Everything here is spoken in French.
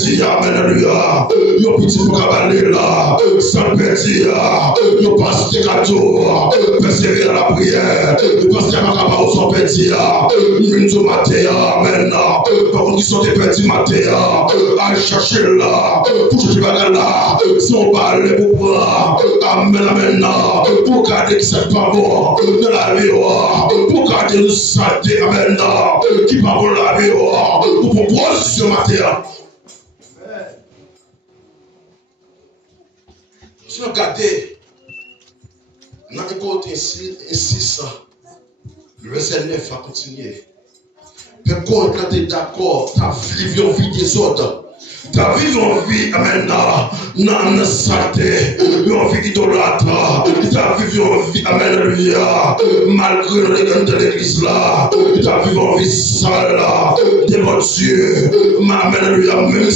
Amen, alléluia. Yo petit pour cavaler là, sans petit, yo passe des gâteaux, persévérer à la prière, yo passe à ma cabane au son petit, une jour matin, amen. Par contre, ils sont des petits matins, à chercher là, pour chercher bagarre là, si on parle pour prendre, amen, amen, pour garder qui c'est pas bon de la vie, pour garder le santé, amen, qui pas bon la vie, pour proposer ce matin. Si vous regardez, dans le côté 6, le verset 9 a continué. Mais quand tu es d'accord, tu as vécu une vie désordre. Tu as vécu une vie, amen, dans la santé, une vie idolâtre. Tu as vécu une vie, amen, alléluia, malgré le regard de l'église là. Tu as vécu une vie sale, devant Dieu, amen, alléluia, même